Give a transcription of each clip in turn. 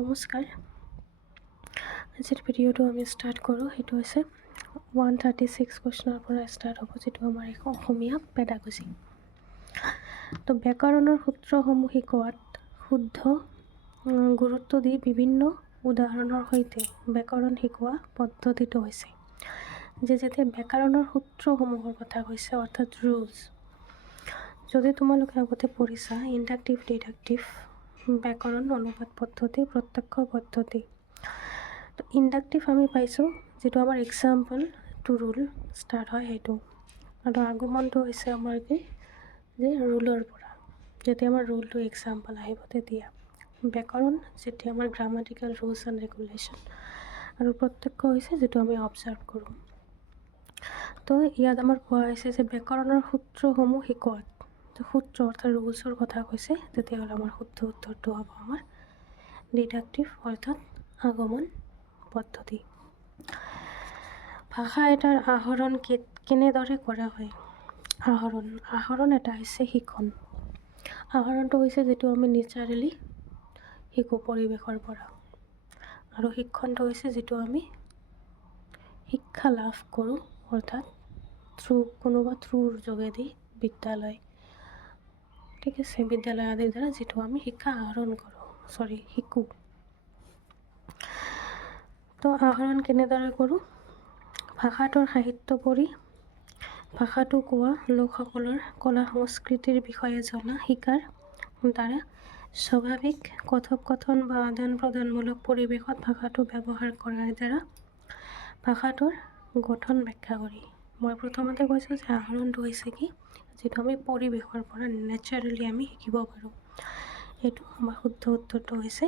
নমস্কাৰ। আজিৰ ভিডিঅ'টো আমি ষ্টাৰ্ট কৰোঁ। সেইটো হৈছে 136 কুৱেশ্যনৰ পৰা ষ্টাৰ্ট হ'ব, যিটো আমাৰ অসমীয়া পেডাগজি। তো ব্যাকৰণৰ সূত্ৰসমূহ শিকোৱাত শুদ্ধ গুৰুত্ব দি বিভিন্ন উদাহৰণৰ সৈতে ব্যাকৰণ শিকোৱা পদ্ধতিটো হৈছে যেতিয়া ব্যাকৰণৰ সূত্ৰসমূহৰ কথা কৈছে, অৰ্থাৎ ৰুলছ। যদি তোমালোকে আগতে পঢ়িছা ইণ্ডাক্টিভ, ডিডাক্টিভ, ব্যাকৰণ, অনুবাদ পদ্ধতি, প্ৰত্যক্ষ পদ্ধতি। তো ইণ্ডাক্টিভ আমি পাইছোঁ, যিটো আমাৰ এক্সাম্পল টু ৰুল ষ্টাৰ্ট হয় সেইটো। আৰু আগমনটো হৈছে আমাৰ কি যে ৰুলৰ পৰা, যেতিয়া আমাৰ ৰুলটো এক্সাম্পল আহিব তেতিয়া। ব্যাকৰণ যেতিয়া আমাৰ গ্ৰামাটিকেল ৰুলছ এণ্ড ৰেগুলেশ্যন। আৰু প্ৰত্যক্ষ হৈছে যিটো আমি অবজাৰ্ভ কৰোঁ। তো ইয়াত আমাৰ কোৱা হৈছে যে ব্যাকৰণৰ সূত্ৰসমূহ শিকোৱাত, সূত্ৰ অৰ্থাৎ ৰুলছৰ কথা কৈছে, তেতিয়াহ'লে আমাৰ শুদ্ধ উত্তৰটো হ'ব আমাৰ ডিডাক্টিভ অৰ্থাৎ আগমন পদ্ধতি। ভাষা এটাৰ আহৰণ কেনেদৰে কৰা হয়? আহৰণ এটা হৈছে শিক্ষণ। আহৰণটো হৈছে যিটো আমি নেচাৰেলি শিকোঁ পৰিৱেশৰ পৰা, আৰু শিক্ষণটো হৈছে যিটো আমি শিক্ষা লাভ কৰোঁ, অৰ্থাৎ কোনোবা থ্ৰুৰ যোগেদি বিদ্যালয়, ঠিক আছে, বিদ্যালয় আদিৰ দ্বাৰা যিটো আমি শিক্ষা আহৰণ কৰোঁ, শিকোঁ। তো আহৰণ কেনেদৰে কৰোঁ? ভাষাটোৰ সাহিত্য পঢ়ি, ভাষাটো কোৱা লোকসকলৰ কলা সংস্কৃতিৰ বিষয়ে জনা শিকাৰ দ্বাৰা, স্বাভাৱিক কথোপকথন বা আদান প্ৰদানমূলক পৰিৱেশত ভাষাটো ব্যৱহাৰ কৰাৰ দ্বাৰা, ভাষাটোৰ গঠন ব্যাখ্যা কৰি। মই প্ৰথমতে কৈছোঁ যে আহৰণটো হৈছে কি, যিটো আমি পৰিৱেশৰ পৰা নেচাৰেলি আমি শিকিব পাৰোঁ। এইটো আমাৰ শুদ্ধ উত্তৰটো হৈছে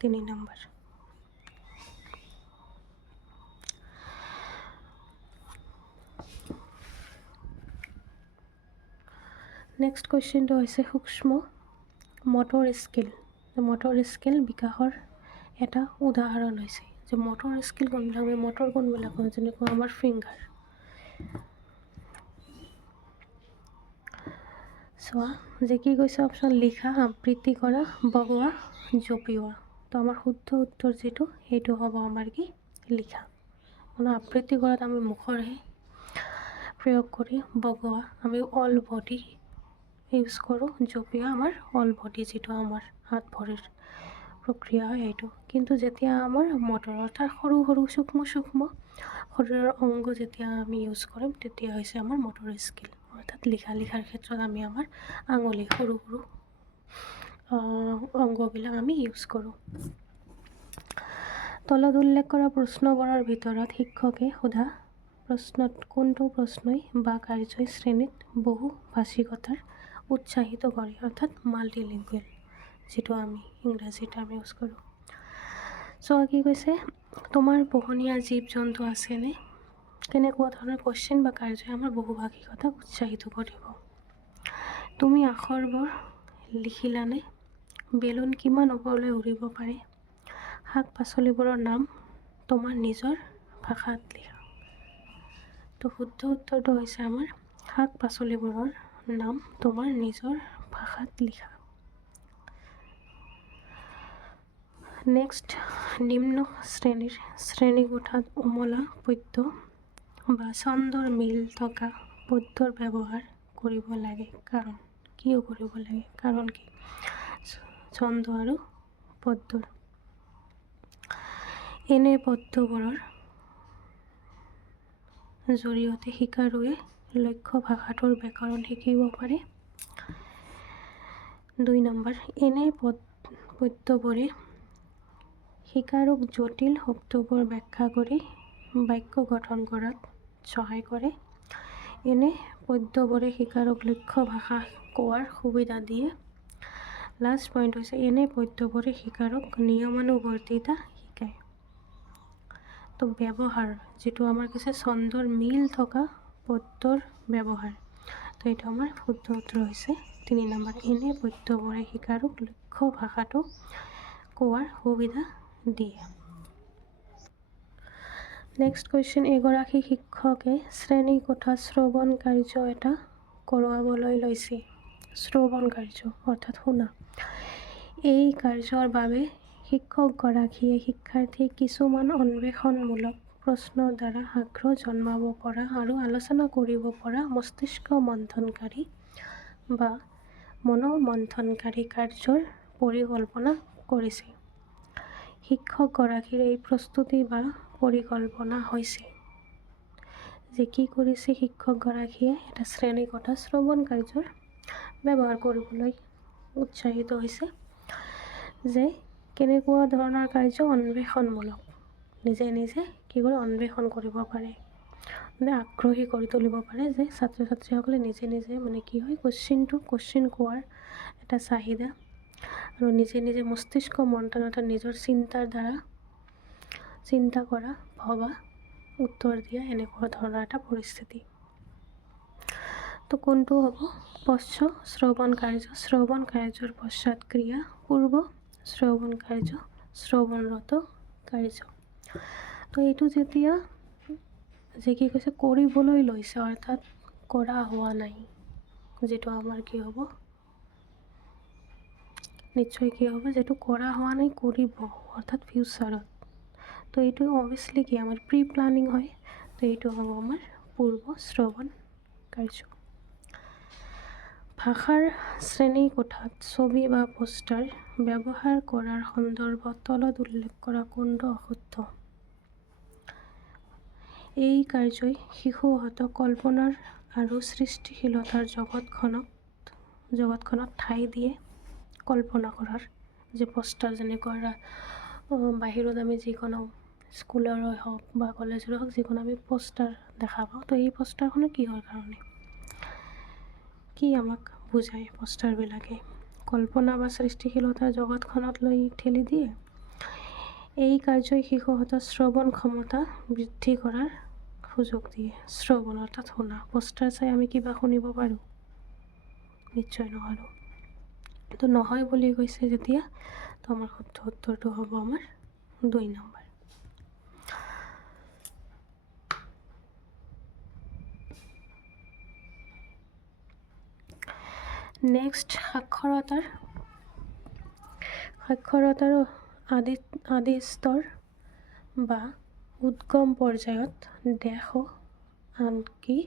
3 নম্বৰ। নেক্সট কুৱেশ্যনটো হৈছে সূক্ষ্ম মটৰ স্কিল। মটৰ স্কিল বিকাশৰ এটা উদাহৰণ হৈছে যে মটৰ স্কিল কোনবিলাক, আমি মটৰ কোনবিলাক হয়, যেনেকুৱা আমাৰ ফিংগাৰ। চোৱা যে কি কৈছে অপশ্যন, লিখা, আবৃত্তি কৰা, বগোৱা, জঁপিওৱা। তো আমাৰ শুদ্ধ উত্তৰ যিটো সেইটো হ'ব আমাৰ কি লিখা। মানে আবৃত্তি কৰাত আমি মুখৰহে প্ৰয়োগ কৰি, বগোৱা আমি অল বডি ইউজ কৰোঁ, জঁপিওৱা আমাৰ অল বডি যিটো আমাৰ হাত ভৰিৰ প্ৰক্ৰিয়া হয় সেইটো। কিন্তু যেতিয়া আমাৰ মটৰ অৰ্থাৎ সৰু সৰু সূক্ষ্ম শৰীৰৰ অংগ যেতিয়া আমি ইউজ কৰিম, তেতিয়া হৈছে আমাৰ মটৰ স্কিল, অৰ্থাৎ লিখাৰ ক্ষেত্ৰত আমি আমাৰ আঙুলি সৰু সৰু অংগবিলাক আমি ইউজ কৰোঁ। তলত উল্লেখ কৰা প্ৰশ্নবোৰৰ ভিতৰত শিক্ষকে সোধা প্ৰশ্নত কোনটো প্ৰশ্নই বা কাৰ্যই শ্ৰেণীত বহু ভাষিকতাৰ উৎসাহিত কৰে, অৰ্থাৎ মাল্টিলিংগুৱেল, যিটো আমি ইংৰাজীত আমি ইউজ কৰোঁ। চ' কি কৈছে, তোমাৰ পোহনীয়া জীৱ জন্তু আছেনে? কেনেকুৱা ধৰণৰ কোৱেশ্যন বা কাৰ্যই আমাৰ বহুভাষিকতাক উৎসাহিত কৰিব? তুমি আখৰবোৰ লিখিলানে? বেলুন কিমান ওপৰলৈ উৰিব পাৰে? শাক পাচলিবোৰৰ নাম তোমাৰ নিজৰ ভাষাত লিখা। তো শুদ্ধ উত্তৰটো হৈছে আমাৰ শাক পাচলিবোৰৰ নাম তোমাৰ নিজৰ ভাষাত লিখা। নেক্সট, নিম্ন শ্ৰেণীকোঠাত উমলা পদ্য বা ছন্দৰ মিল থকা পদ্যৰ ব্যৱহাৰ কৰিব লাগে, কাৰণ কিয় কৰিব লাগে, কাৰণ কি? ছন্দ আৰু পদ্যৰ এনে পদ্যবোৰৰ জৰিয়তে শিকাৰুৱে লক্ষ্য ভাষাটোৰ ব্যাকৰণ শিকিব পাৰে। 2 নম্বৰ, এনে পদ্যবোৰে শিকাৰুক জটিল শব্দবোৰ ব্যাখ্যা কৰি বাক্য গঠন কৰাত সহায় কৰে। এনে পদ্যবোৰে শিকাৰুক লক্ষ্য ভাষা কোৱাৰ সুবিধা দিয়ে। লাষ্ট পইণ্ট হৈছে এনে পদ্যবোৰে শিকাৰুক নিয়মানুৱৰ্তিতা শিকায়। তো ব্যৱহাৰ যিটো আমাৰ কৈছে ছন্দৰ মিল থকা পদ্যৰ ব্যৱহাৰ, তো এইটো আমাৰ শুদ্ধ উত্তৰ হৈছে 3 নম্বৰ। এনে পদ্যবোৰে শিকাৰুক লক্ষ্য ভাষাটো কোৱাৰ সুবিধা দিয়ে। নেক্সট কুৱেশ্যন, এগৰাকী শিক্ষকে শ্ৰেণীকোঠাত শ্ৰৱণ কাৰ্য এটা কৰোৱাবলৈ লৈছে। শ্ৰৱণ কাৰ্য অৰ্থাৎ শুনা। এই কাৰ্যৰ বাবে শিক্ষকগৰাকীয়ে শিক্ষাৰ্থীক কিছুমান অন্বেষণমূলক প্ৰশ্নৰ দ্বাৰা আগ্ৰহ জন্মাব পৰা আৰু আলোচনা কৰিব পৰা মস্তিষ্ক মন্থনকাৰী বা মনোমন্থনকাৰী কাৰ্যৰ পৰিকল্পনা কৰিছে। শিক্ষকগৰাকীৰ এই প্ৰস্তুতি বা পৰিকল্পনা হৈছে যে কি কৰিছে শিক্ষকগৰাকীয়ে এটা শ্ৰেণীকোঠা শ্ৰৱণ কাৰ্যৰ ব্যৱহাৰ কৰিবলৈ উৎসাহিত হৈছে যে কেনেকুৱা ধৰণৰ কাৰ্য অন্বেষণমূলক নিজে নিজে কি কৰে অন্বেষণ কৰিব পাৰে মানে আগ্ৰহী কৰি তুলিব পাৰে যে ছাত্ৰ ছাত্ৰীসকলে নিজে নিজে মানে কি হয় কুৱেশ্যন কোৱাৰ এটা চাহিদা আৰু নিজে নিজে মস্তিষ্ক মন্থন অৰ্থাৎ নিজৰ চিন্তাৰ দ্বাৰা চিন্তা কৰা ভবা উত্তৰ দিয়া এনেকুৱা ধৰণৰ এটা পৰিস্থিতি। তো কোনটো হ'ব শ্ৰৱণ কাৰ্যৰ পশ্চাৎ ক্ৰিয়া পূৰ্ব শ্ৰৱণ কাৰ্য শ্ৰৱণৰত কাৰ্য। তো এইটো যেতিয়া যে কি কৈছে কৰিবলৈ লৈছে অৰ্থাৎ কৰা হোৱা নাই যিটো আমাৰ কি হ'ব নিশ্চয় কি হ'ব যিটো কৰা হোৱা নাই কৰিব অৰ্থাৎ ফিউচাৰত। তো এইটো অবভিয়াছলি কি আমাৰ প্ৰি প্লানিং হয়। তো এইটো হ'ব আমাৰ পূৰ্ব শ্ৰৱণ কাৰ্য। ভাষাৰ শ্ৰেণীকোঠাত ছবি বা পোষ্টাৰ ব্যৱহাৰ কৰাৰ সন্দৰ্ভত তলত উল্লেখ কৰা কোনটো অশুদ্ধ? এই কাৰ্যই শিশুহঁতক কল্পনাৰ আৰু সৃষ্টিশীলতাৰ জগতখনত ঠাই দিয়ে। কল্পনা কৰাৰ যে পোষ্টাৰ যেনেকুৱা বাহিৰত আমি যিকোনো স্কুলৰে হওক বা কলেজৰে হওক যিকোনো আমি পোষ্টাৰ দেখা পাওঁ। তো এই পোষ্টাৰখনে কিহৰ কাৰণে কি আমাক বুজায় পোষ্টাৰবিলাকে কল্পনা বা সৃষ্টিশীলতাৰ জগতখনত লৈ ঠেলি দিয়ে। এই কাৰ্যই শিশুহঁতৰ শ্ৰৱণ ক্ষমতা বৃদ্ধি কৰাৰ সুযোগ দিয়ে। শ্ৰৱণ অৰ্থাৎ শুনা পোষ্টাৰ চাই আমি কিবা শুনিব পাৰোঁ নিশ্চয় নোৱাৰোঁ। তো নহয় বুলি কৈছে যেতিয়া তো আমাৰ শুদ্ধ উত্তৰটো হ'ব আমাৰ 2 নম্বৰ। নেক্সট সাক্ষৰতাৰ আদি স্তৰ বা উদ্গম পৰ্যায়ত দেশ আনকি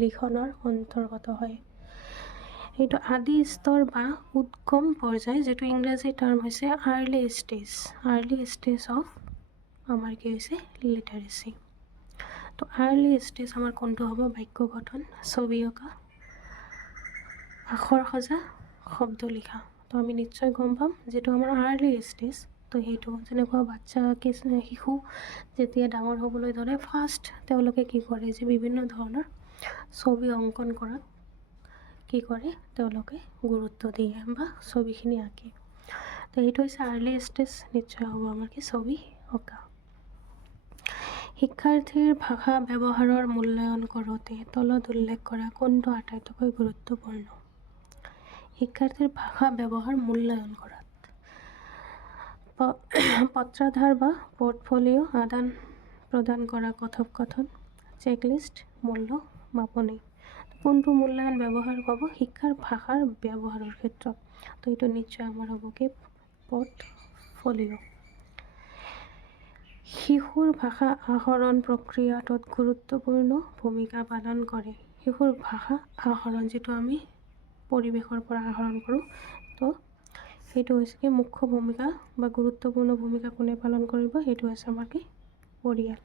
লিখনৰ অন্তৰ্গত হয়। এইটো আদি স্তৰ বা উদ্গম পৰ্যায় যিটো ইংৰাজী টাৰ্ম হৈছে আৰ্লি ষ্টেজ অফ আমাৰ কি হৈছে লিটাৰেচি। তো আৰ্লি ষ্টেজ আমাৰ কোনটো হ'ব বাক্য গঠন ছবি অঁকা আখৰ সজা শব্দ লিখা। তো আমি নিশ্চয় গম পাম যিটো আমাৰ আৰ্লি ষ্টেজ। তো সেইটো যেনেকুৱা শিশু যেতিয়া ডাঙৰ হ'বলৈ ধৰে ফাৰ্ষ্ট তেওঁলোকে কি কৰে যে বিভিন্ন ধৰণৰ ছবি অংকন কৰাত কি কৰে তেওঁলোকে গুৰুত্ব দিয়ে বা ছবিখিনি আঁকে। তো এইটো হৈছে আৰ্লি ষ্টেজ নিশ্চয় হ'ব আমাৰ কি ছবি অঁকা। শিক্ষাৰ্থীৰ ভাষা ব্যৱহাৰৰ মূল্যায়ন কৰোঁতে তলত উল্লেখ কৰা কোনটো আটাইতকৈ গুৰুত্বপূৰ্ণ? শিক্ষাৰ্থীৰ ভাষা ব্যৱহাৰ মূল্যায়ন কৰাত পত্ৰাধাৰ বা পৰ্টফলিঅ আদান প্ৰদান কৰা কথোপকথন চেকলিষ্ট মূল্য মাপনি। কোনটো মূল্যায়ন ব্যৱহাৰ হ'ব শিক্ষাৰ ভাষাৰ ব্যৱহাৰৰ ক্ষেত্ৰত? তো এইটো নিশ্চয় আমাৰ হ'ব কি পৰ্টফলিঅ। শিশুৰ ভাষা আহৰণ প্ৰক্ৰিয়াটোত গুৰুত্বপূৰ্ণ ভূমিকা পালন কৰে। শিশুৰ ভাষা আহৰণ যিটো আমি পৰিৱেশৰ পৰা আহৰণ কৰোঁ তো সেইটো হৈছে কি মুখ্য ভূমিকা বা গুৰুত্বপূৰ্ণ ভূমিকা কোনে পালন কৰিব সেইটো হৈছে আমাৰ কি পৰিয়াল।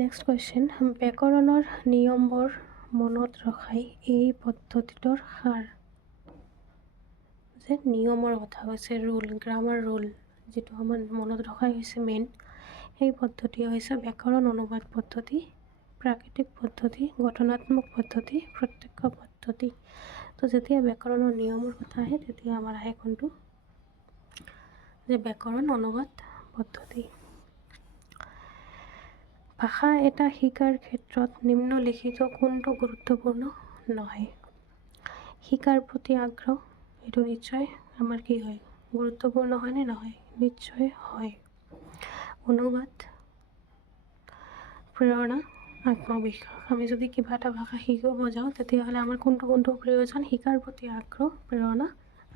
নেক্সট কুৱেশ্যন ব্যাকৰণৰ নিয়মবোৰ মনত ৰখাই এই পদ্ধতিটোৰ সাৰ যে নিয়মৰ কথা হৈছে গ্ৰামাৰ ৰুল যিটো আমাৰ মনত ৰখাই হৈছে মেইন সেই পদ্ধতি হৈছে ব্যাকৰণ অনুবাদ পদ্ধতি প্ৰাকৃতিক পদ্ধতি গঠনাত্মক পদ্ধতি প্ৰত্যক্ষ পদ্ধতি। তো যেতিয়া ব্যাকৰণৰ নিয়মৰ কথা আহে তেতিয়া আমাৰ আহে কোনটো যে ব্যাকৰণ অনুবাদ পদ্ধতি। ভাষা এটা শিকাৰ ক্ষেত্ৰত নিম্নলিখিত কোনটো গুৰুত্বপূৰ্ণ নহয়? শিকাৰ প্ৰতি আগ্ৰহ এইটো নিশ্চয় আমাৰ কি হয় গুৰুত্বপূৰ্ণ হয়নে নহয়? নিশ্চয় হয়। অনুবাদ প্ৰেৰণা আত্মবিশ্বাস আমি যদি কিবা এটা ভাষা শিকিব যাওঁ তেতিয়াহ'লে আমাৰ কোনটো প্ৰয়োজন শিকাৰ প্ৰতি আগ্ৰহ প্ৰেৰণা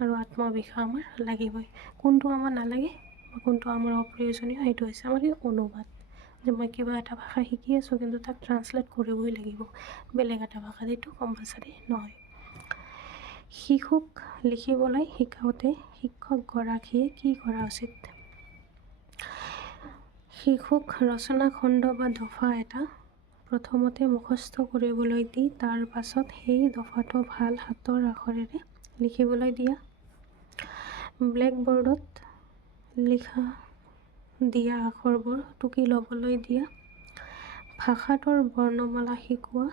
আৰু আত্মবিষা আমাৰ লাগিবই। কোনটো আমাৰ নালাগে বা কোনটো আমাৰ অপ্ৰয়োজনীয় সেইটো হৈছে আমাৰ এই অনুবাদ। যে মই কিবা এটা ভাষা শিকি আছোঁ কিন্তু তাক ট্ৰান্সলেট কৰিবই লাগিব বেলেগ এটা ভাষাত, এইটো কম্পালচাৰী নহয়। শিশুক লিখিবলৈ শিকাওঁতে শিক্ষকগৰাকীয়ে কি কৰা উচিত? শিশুক ৰচনা খণ্ড বা দফা এটা প্ৰথমতে মুখস্থ কৰিবলৈ দি তাৰ পাছত সেই দফাটো ভাল হাতৰ আখৰেৰে লিখিবলৈ দিয়া। ব্লেকবৰ্ডত লিখা দিয়া আখৰবোৰ টুকি ল'বলৈ দিয়া। ভাষাটোৰ বৰ্ণমালা শিকোৱা।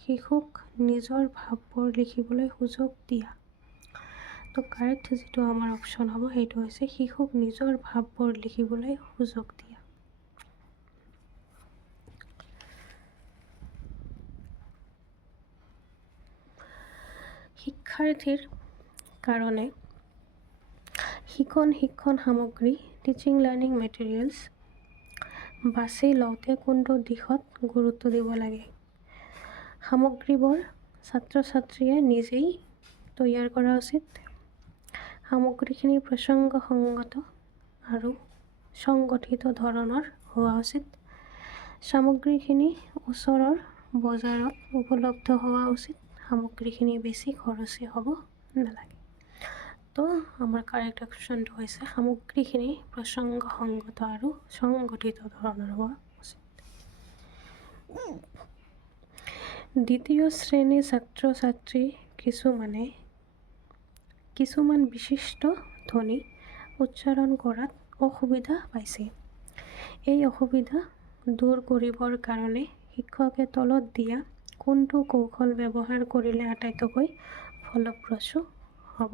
শিশুক নিজৰ ভাৱবোৰ লিখিবলৈ সুযোগ দিয়া। তো কাৰেক্ট যিটো আমাৰ অপশ্যন হ'ব সেইটো হৈছে শিশুক নিজৰ ভাৱবোৰ লিখিবলৈ সুযোগ দিয়া। শিক্ষাৰ্থীৰ কাৰণে শিক্ষণ সামগ্ৰী টিচিং লাৰ্ণিং মেটেৰিয়েলছ বাছি লওঁতে কোনটো দিশত গুৰুত্ব দিব লাগে? সামগ্ৰীবোৰ ছাত্ৰ ছাত্ৰীয়ে নিজেই তৈয়াৰ কৰা উচিত। সামগ্ৰীখিনি প্ৰসংগসংগত আৰু সংগঠিত ধৰণৰ হোৱা উচিত। সামগ্ৰীখিনি ওচৰৰ বজাৰত উপলব্ধ হোৱা উচিত। সামগ্ৰীখিনি বেছি খৰচী হ'ব নালাগে। তো আমাৰ কাৰেক্ট অপশ্যনটো হৈছে সামগ্ৰীখিনি প্ৰসংগসংগত আৰু সংগঠিত ধৰণৰ হোৱা উচিত। দ্বিতীয় শ্ৰেণীৰ ছাত্ৰ ছাত্ৰী কিছুমান বিশিষ্ট ধ্বনি উচ্চাৰণ কৰাত অসুবিধা পাইছে। এই অসুবিধা দূৰ কৰিবৰ কাৰণে শিক্ষকে তলত দিয়া কোনটো কৌশল ব্যৱহাৰ কৰিলে আটাইতকৈ ফলপ্ৰসূ হ'ব?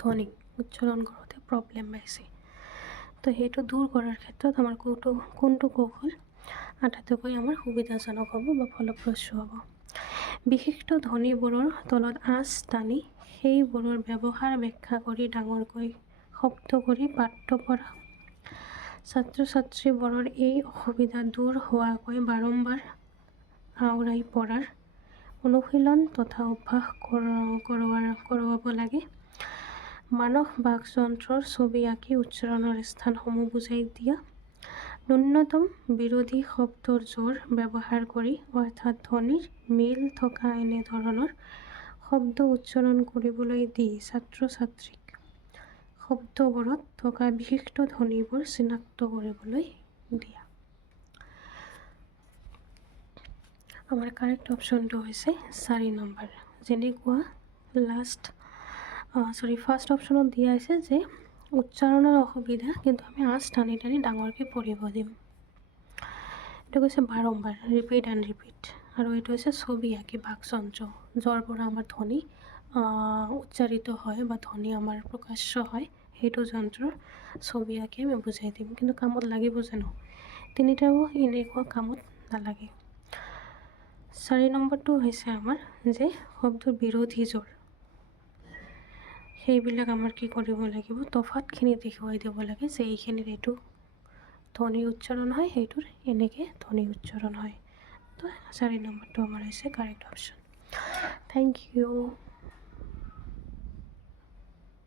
ধ্বনি উচ্চাৰণ কৰোঁতে প্ৰব্লেম পাইছে, তো সেইটো দূৰ কৰাৰ ক্ষেত্ৰত আমাৰ কোনটো কৌশল আটাইতকৈ আমাৰ সুবিধাজনক হ'ব বা ফলপ্ৰসূ হ'ব? বিশিষ্ট ধ্বনিবোৰৰ তলত আঁচ টানি সেইবোৰৰ ব্যৱহাৰ ব্যাখ্যা কৰি ডাঙৰকৈ শব্দ কৰি পাঠ্য পঢ়া। ছাত্ৰ ছাত্ৰীবোৰৰ এই অসুবিধা দূৰ হোৱাকৈ বাৰম্বাৰ আওৰাই পঢ়াৰ অনুশীলন তথা অভ্যাস কৰোৱাব লাগে। মানস বাকযন্ত্ৰৰ ছবি আঁকি উচ্চাৰণৰ স্থানসমূহ বুজাই দিয়া। ন্যূনতম বিৰোধী শব্দৰ জোৰ ব্যৱহাৰ কৰি অৰ্থাৎ ধ্বনিৰ মিল থকা এনে ধৰণৰ শব্দ উচ্চাৰণ কৰিবলৈ দি ছাত্ৰ ছাত্ৰীক শব্দবোৰত থকা বিশিষ্ট ধ্বনিবোৰ চিনাক্ত কৰিবলৈ দিয়া। আমাৰ কাৰেক্ট অপশ্যনটো হৈছে 4 নম্বৰ। যেনেকুৱা ফাৰ্ষ্ট অপশ্যনত দিয়া আছে যে উচ্চাৰণৰ অসুবিধা কিন্তু আমি আঁচ টানি টানি ডাঙৰকৈ পঢ়িব দিম। এইটো কৈছে বাৰম্বাৰ ৰিপিট এণ্ড ৰিপিট, আৰু এইটো হৈছে ছবি আঁকি বাকযন্ত্ৰ য'ৰ পৰা আমাৰ ধ্বনি উচ্চাৰিত হয় বা ধ্বনি আমাৰ প্ৰকাশ্য হয়, সেইটো যন্ত্ৰৰ ছবি আঁকি আমি বুজাই দিম। কিন্তু কামত লাগিব জানো? তিনিটাও এনেকুৱা কামত নালাগে। 4 নম্বৰটো হৈছে আমাৰ যে শব্দৰ বিৰোধী জোৰ, সেইবিলাক আমাৰ কি কৰিব লাগিব? তফাতখিনি দেখুৱাই দিব লাগে যে এইখিনিত এইটো ধ্বনি উচ্চাৰণ হয়, সেইটোৰ এনেকৈ ধ্বনি উচ্চাৰণ হয়। তো 4 নম্বৰটো আমাৰ হৈছে কাৰেক্ট অপশ্যন। Thank U.